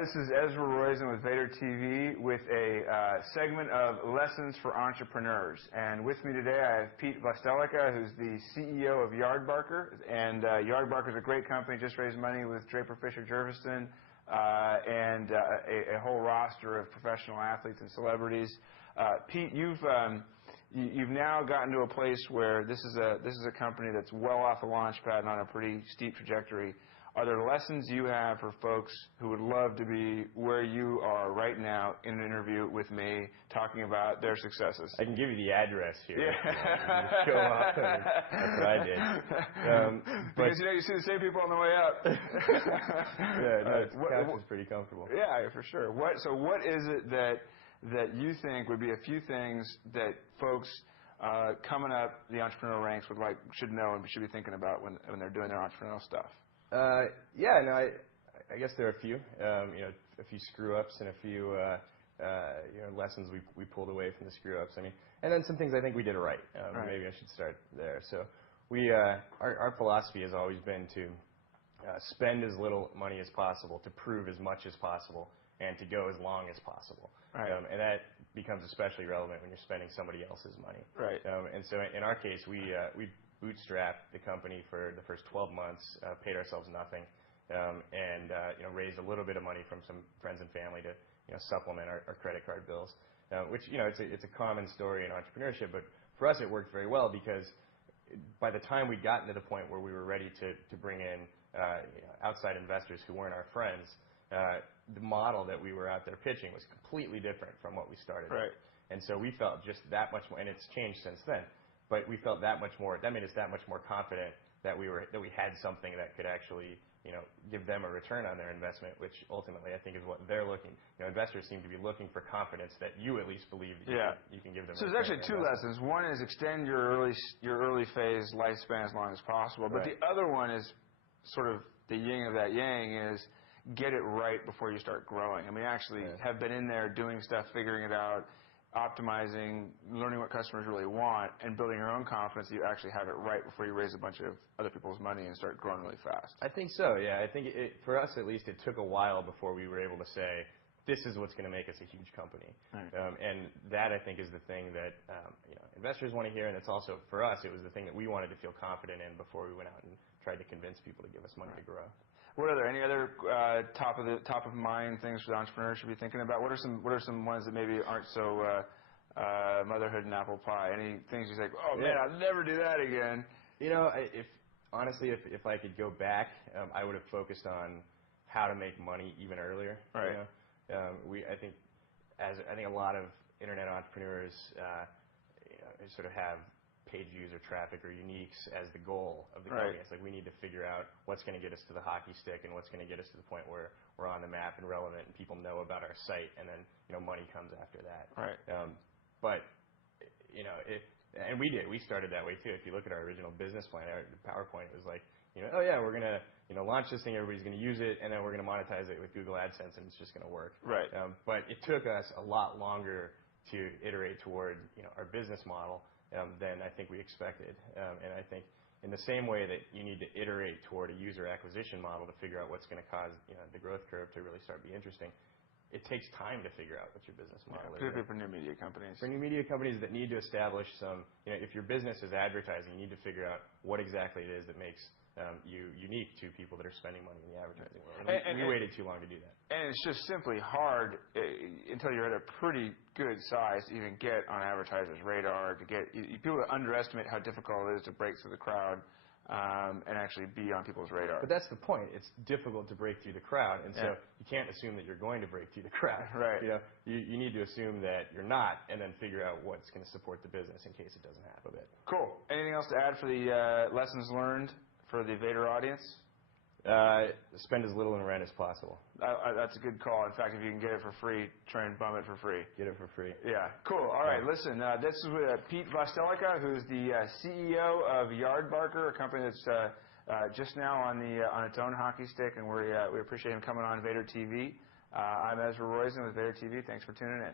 This is Ezra Roizen with Vader TV with a segment of Lessons for Entrepreneurs. And with me today I have Pete Vlastelica, who's the CEO of Yardbarker. And Yardbarker is a great company, just raised money with Draper Fisher Jerviston and a whole roster of professional athletes and celebrities. Pete, you've now gotten to a place where this is a company that's well off the launch pad and on a pretty steep trajectory. Are there lessons you have for folks who would love to be where you are right now in an interview with me talking about their successes? I can give you the address here. Yeah. You just show up, and that's what I did. Because you see the same people on the way up. Yeah, no, the couch is pretty comfortable. Yeah, for sure. So what is it that you think would be a few things that folks coming up the entrepreneurial ranks should know and should be thinking about when they're doing their entrepreneurial stuff? I guess there are a few, a few screw-ups and a few, lessons we pulled away from the screw-ups. I mean, and then some things I think we did right. Maybe I should start there. So our philosophy has always been to spend as little money as possible, to prove as much as possible, and to go as long as possible. Right. And that becomes especially relevant when you're spending somebody else's money. Right. And so in our case, we bootstrapped the company for the first 12 months, paid ourselves nothing, and raised a little bit of money from some friends and family to supplement our credit card bills, which it's a common story in entrepreneurship, but for us it worked very well because by the time we'd gotten to the point where we were ready to bring in outside investors who weren't our friends, the model that we were out there pitching was completely different from what we started right. with. And so we felt just that much more, and it's changed since then. But we felt that much more. That made us that much more confident that we had something that could actually, give them a return on their investment, which ultimately I think is what they're looking. Investors seem to be looking for confidence that you at least believe that you can give them. So there's actually two lessons. One is extend your early phase lifespan as long as possible. But the other one is sort of the yin of that yang is get it right before you start growing. I mean, actually have been in there doing stuff, figuring it out, optimizing, learning what customers really want, and building your own confidence that you actually have it right before you raise a bunch of other people's money and start growing really fast. I think so, yeah. I think for us at least, it took a while before we were able to say, this is what's going to make us a huge company. Right. And that, I think, is the thing that investors want to hear, and it's also, for us, it was the thing that we wanted to feel confident in before we went out and tried to convince people to give us money to grow. What are there any other top of mind things for the entrepreneur should be thinking about? What are some ones that maybe aren't so motherhood and apple pie? Any things you say, oh man, I'll never do that again? Honestly, if I could go back, I would have focused on how to make money even earlier. Right. I think a lot of internet entrepreneurs sort of have page views or traffic or uniques as the goal of the company. It's like we need to figure out what's going to get us to the hockey stick and what's going to get us to the point where we're on the map and relevant and people know about our site, and then money comes after that. Right. And we did. We started that way too. If you look at our original business plan, our PowerPoint, it was like, we're going to launch this thing, everybody's going to use it, and then we're going to monetize it with Google AdSense, and it's just going to work. Right. But it took us a lot longer to iterate toward our business model than I think we expected. And I think in the same way that you need to iterate toward a user acquisition model to figure out what's going to cause the growth curve to really start to be interesting, it takes time to figure out what your business model is. Particularly for new media companies. For new media companies that need to establish some, if your business is advertising, you need to figure out what exactly it is that makes you unique to people that are spending money in the advertising world. And we waited too long to do that. And it's just simply hard until you're at a pretty good size to even get on advertisers' radar, people underestimate how difficult it is to break through the crowd and actually be on people's radar. But that's the point. It's difficult to break through the crowd, and so you can't assume that you're going to break through the crowd. Right. You need to assume that you're not, and then figure out what's going to support the business in case it doesn't happen. Cool. Anything else to add for the lessons learned for the Vader audience? Spend as little in rent as possible. That's a good call. In fact, if you can get it for free, try and bum it for free. Get it for free. Yeah, cool. All right, listen, this is with Pete Vlastelica, who's the CEO of Yardbarker, a company that's just now on its own hockey stick, and we appreciate him coming on Vader TV. I'm Ezra Roizen with Vader TV. Thanks for tuning in.